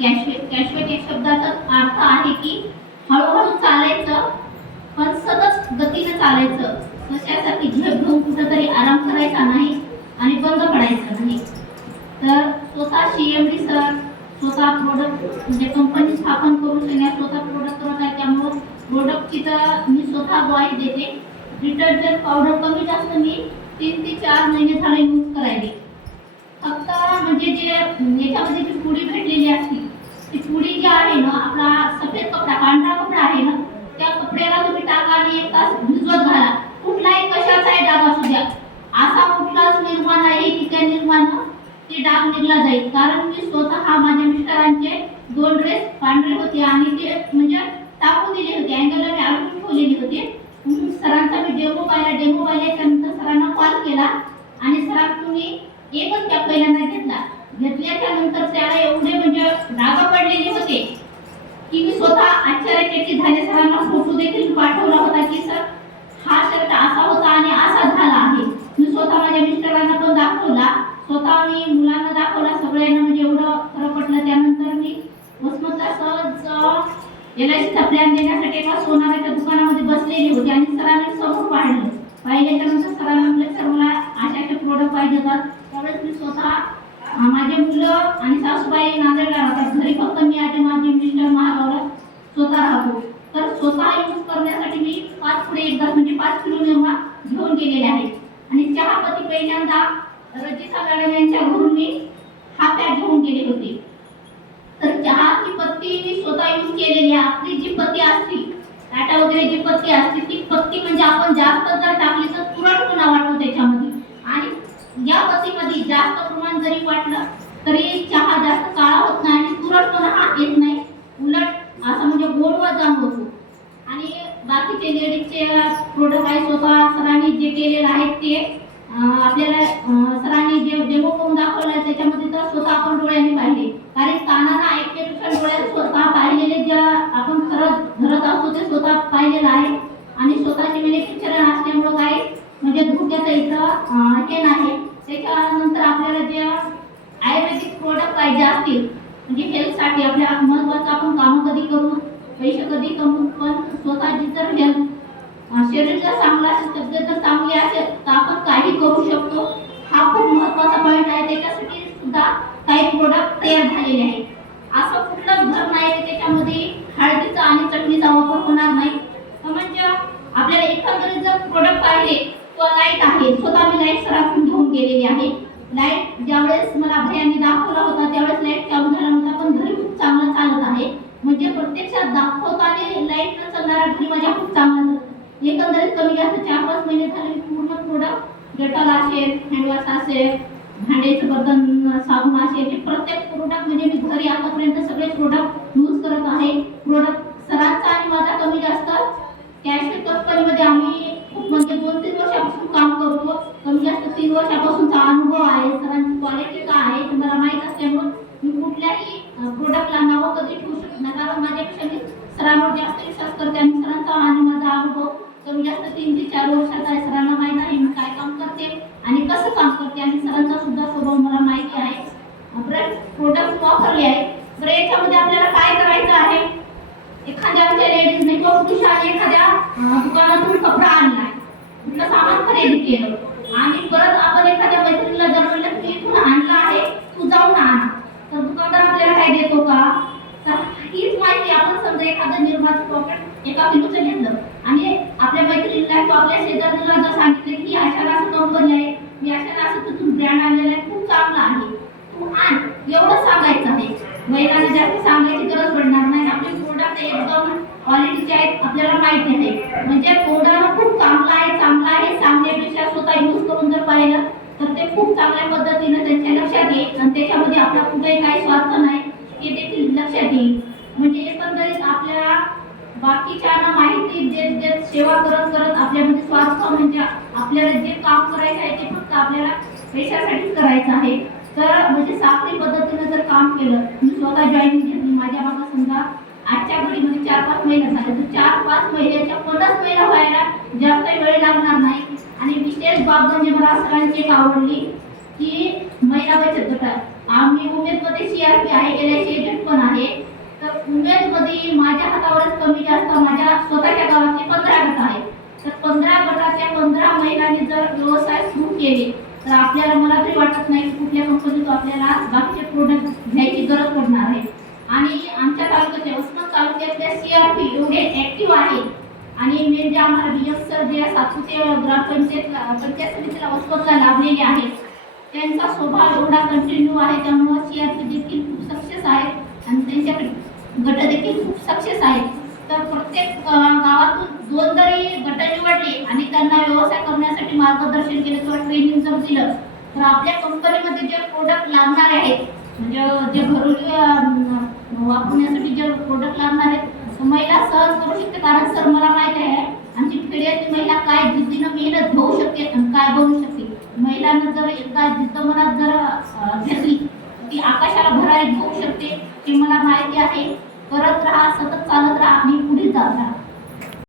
Cashback या शब्दाचा अर्थ आहे की हळूहळू चालायचं पण सतत गतीने चालायचं, कशासाठी झेप घेऊन कुठेतरी आराम करायचा नाही आणि बंद पडायचं नाही. तर स्वतः CMD सर स्वतः प्रोडक्ट म्हणजे कंपनी स्थापन करून स्वतः प्रोडक्ट करत आहे, त्यामुळे प्रोडक्टची तर मी स्वतः ग्वाही देते. डिटर्जंट पावडर कमी जास्त मी 3 ते 4 महिने झाले यूज करायले. फक्त म्हणजे जे याच्यामध्ये जी पुडी भेटलेली असते ती पुडी जी आहे ना, आपला सफेद कपडा पांढरा कपडा आहे ना, त्या कपड्याला तुम्ही टाका आणि 1 तास भिजवत घाला. कुठलाही कशाचाही डाग असू द्या, असा कुठलाच निर्माण आहे की त्या निर्माण ते डाग निघला जाईल. कारण मी स्वतः माझ्या मिस्टरांचे 2 ड्रेस पांढरे होते आणि ते म्हणजे टाकून दिले होते, अँगलला मी अडकून ठेवलेले होते. सरांचा मी डेमो पाहिल्याच्या नंतर सरांना कॉल केला आणि सरांनी एकच कॅप पहिल्यांदा घेतल्याच्या नंतर त्याला एवढे म्हणजे डाग पडलेले होते की मी स्वतः आश्चर्यचकित झाले. सरांना फोटो देखील पाठवला होता की सर हा शर्ट असा होता आणि असा झाला आहे. मी स्वतः माझ्या मिस्टरांना पण दाखवला, स्वतः मी मुलांना दाखवला, सगळ्यांना म्हणजे एवढं खरं पटलं. त्यानंतर मी वसमतला सहज LICचा प्लॅन देण्यासाठी एका सोनाराच्या दुकानामध्ये बसलेली होती आणि सरांनी समोर पाहिल्याच्या नंतर सरांना म्हटलं सर मला अशाचे प्रोडक्ट पाहिजे होतात. त्यावेळेस मी स्वतः माझे मुलं आणि सासूबाई नांदेडला राहतात, घरी फक्त मी आणि माझे मिस्टर महागावला स्वतः राहतो. तर स्वतः यूज करण्यासाठी मी 5 पुढे एकदा म्हणजे 5 किलो निरमा घेऊन गेलेले आहे. आणि चहापत्ती पहिल्यांदा रजिता मॅडम यांच्या घरून मी हा पॅक घेऊन गेले होते. तर चहाची पत्ती मी स्वतः यूज केलेली आहे. आपली जी पत्ती असते टाटा वगैरे जी पत्ती असते ती पत्ती म्हणजे आपण जास्त जर टाकली तर तुरटपणा वाटतो त्याच्यामध्ये, आणि या पत्तीमध्ये जास्त प्रमाण जरी वाटलं तरी चहा जास्त काळा होत नाही आणि तुरटपणा हा येत नाही, उलट असं म्हणजे गोडवा जाणवतो. आणि बाकीचे लेडीजचे प्रोडक्ट आहे स्वतः सरांनी जे केलेले आहेत ते आपल्याला सरांनी जे डेमो करून दाखवला त्याच्यामध्ये तर स्वतः आपण डोळ्यांनी पाहिले. कारण कानाला ऐकण्यापेक्षा डोळ्यात स्वतः पाहिलेले जे आपण धरत असतो ते स्वतः पाहिलेलं आहे. आणि स्वतःची मॅन्युफॅक्चरर असल्यामुळं काही म्हणजे धोक्याचं इथं हे नाही. त्याच्यानंतर आपल्याला जे आयुर्वेदिक प्रोडक्ट पाहिजे असतील म्हणजे हेल्थसाठी आपल्याला महत्त्वाचं, आपण कामं कधी करू पैसे कधी कमवू पण स्वतःची जर हेल्थ शरीर जर चांगलं असेल, तब्येत जर चांगली असेल तर आपण काही करू शकतो. हा खूप महत्त्वाचा पॉईंट आहे. त्याच्यासाठी सुद्धा काही प्रोडक्ट तयार झालेले आहेत. असं कुठलंच घर नाही की त्याच्यामध्ये हळदीचा आणि चटणीचा वापर होणार नाही. म्हणजे आपल्याला एकंदरीत जर प्रोडक्ट पाहिजे तो लाईट आहे. स्वतः मी लाईट सरातून घेऊन गेलेली आहे. लाईट ज्यावेळेस मला भैयांनी दाखवला होता त्यावेळेस लाईट चालू झाला नव्हता, पण घरी खूप चांगलं चालत आहे. म्हणजे प्रत्यक्षात दाखवताना लाईट न चालणारा घरी माझ्या खूप चांगला चालत. एकंदरीत कमी जास्त 4-5 महिने झाले पूर्ण प्रोडक्ट डेटॉल असेल, हँडवॉश असेल, भांड्याचं बर्तन साबण असेल, हे प्रत्येक प्रोडक्ट म्हणजे मी घरी आतापर्यंत सगळे प्रोडक्ट यूज करत आहे. प्रोडक्ट सरांचा आणि माझा कमी जास्त कॅशबॅक कंपनीमध्ये आम्ही खूप म्हणजे 2-3 वर्षापासून काम करतो. कमी जास्त 3 वर्षापासूनचा अनुभव आहे. सरांची क्वालिटी काय आहे ते मला माहीत असल्यामुळे मी कुठल्याही प्रोडक्टला नावं कधी ठेवू शकत नाही, कारण माझ्यापेक्षा मी सरांवर जास्त विश्वास करते. आणि सरांचा आणि माझा अनुभव कमी जास्त 3 ते 4 वर्षाचा आहे. सरांना माहीत आहे मी काय काम करते आणि कसं काम करते, आणि सरांचा सुद्धा स्वभाव मला माहिती आहे. प्रोडक्ट वापरले आहे. तर याच्यामध्ये आपल्याला काय करायचं आहे, एखाद्या आमच्या लेडीजने किंवा पुरुषाने एखाद्या दुकानातून कपडा आणलाय, कुठलं सामान खरेदी केलं आणि परत आपण एखाद्या मैत्रिणीला जर म्हणलं की इथून आणलं आहे तू जाऊन आण, तर दुकानदार आपल्याला काय देतो का? तर हीच माहिती आपण समजा एखादं निर्माचं पॉकेट 1 किलोचं घेतलं आणि आपल्या मैत्रिणीला किंवा आपल्या शेजारीला जर सांगितलं की अशा असं कंपनी आहे, मी अशा असं तुझून ब्रँड आणलेला आहे, खूप चांगला आहे, तू आण, एवढं सांगायचं आहे. महिलांना जास्त सांगायची गरज पडणार नाही. आपले प्रोडक्ट एकदम क्वालिटीचे आहेत, आपल्याला माहिती आहे. म्हणजे प्रोडक्ट खूप चांगला आहे सांगण्यापेक्षा स्वतः यूज करून जर पाहिलं तर ते खूप चांगल्या पद्धतीने त्यांच्या लक्षात येईल आणि त्याच्यामध्ये आपला कुठेही काही स्वार्थ नाही हे देखील लक्षात येईल. म्हणजे एकंदरीत आपल्याला बाकीच्यांना माहिती देत सेवा करत आपल्यामध्ये स्वार्थ म्हणजे आपल्याला जे काम करायचं आहे ते फक्त आपल्याला पैशासाठीच करायचं आहे. तर म्हणजे साखळी पद्धतीने जर काम केलं, मी स्वतः जॉईनिंग घेतली, माझ्या मागे समजा आजच्या घडीमध्ये 4-5 महिने झाले, तर 4-5 महिन्याच्या 50 महिना व्हायला जास्त वेळ लागणार नाही. आणि विशेष बाब म्हणजे मला सरांची एक आवडली की महिला बचत गट आम्ही उमेदमध्ये CRP आहे, LIC एजंट पण आहे. तर उमेदमध्ये माझ्या हातावरच कमी जास्त माझ्या स्वतःच्या गावातले 15 गट आहेत. तर 15 गटाच्या 15 महिलांनी जर व्यवसाय सुरू केले तर आपल्याला, मला तरी वाटत नाही की कुठल्या कंपनीतून आपल्याला बाकीचे प्रोडक्ट घ्यायची गरज पडणार आहे. आणि आमच्या तालुक्यातल्या वसमत तालुक्यातल्या CRP एवढे ॲक्टिव्ह आहेत आणि मेन जे आम्हाला BF सर जे सातपुते पंचायत समितीला वसमतला लाभलेले आहेत, त्यांचा स्वभाव एवढा कंटिन्यू आहे, त्यामुळे CRP देखील खूप सक्सेस आहेत आणि त्यांच्याकडे गट देखील खूप सक्सेस आहेत. तर प्रत्येक गावातून 2 जरी गट निवडले आणि त्यांना व्यवसाय करण्यासाठी मार्गदर्शन केलं किंवा ट्रेनिंग जर दिलं तर आपल्या कंपनीमध्ये जे प्रोडक्ट लागणार आहेत, म्हणजे जे घरोघरी वापरण्यासाठी जे प्रोडक्ट लागणार आहेत, महिला सहज करू शकते. कारण सर मला माहिती आहे आमची खेड्यातली महिला काय जिद्दीनं मेहनत घेऊ शकते आणि काय बनवू शकते. महिलांना जर एकदा जिद्द मनात जर घेतली ती आकाशाला भरारी घेऊ शकते, हे मला माहिती आहे. करत राहा, सतत चालत राहा.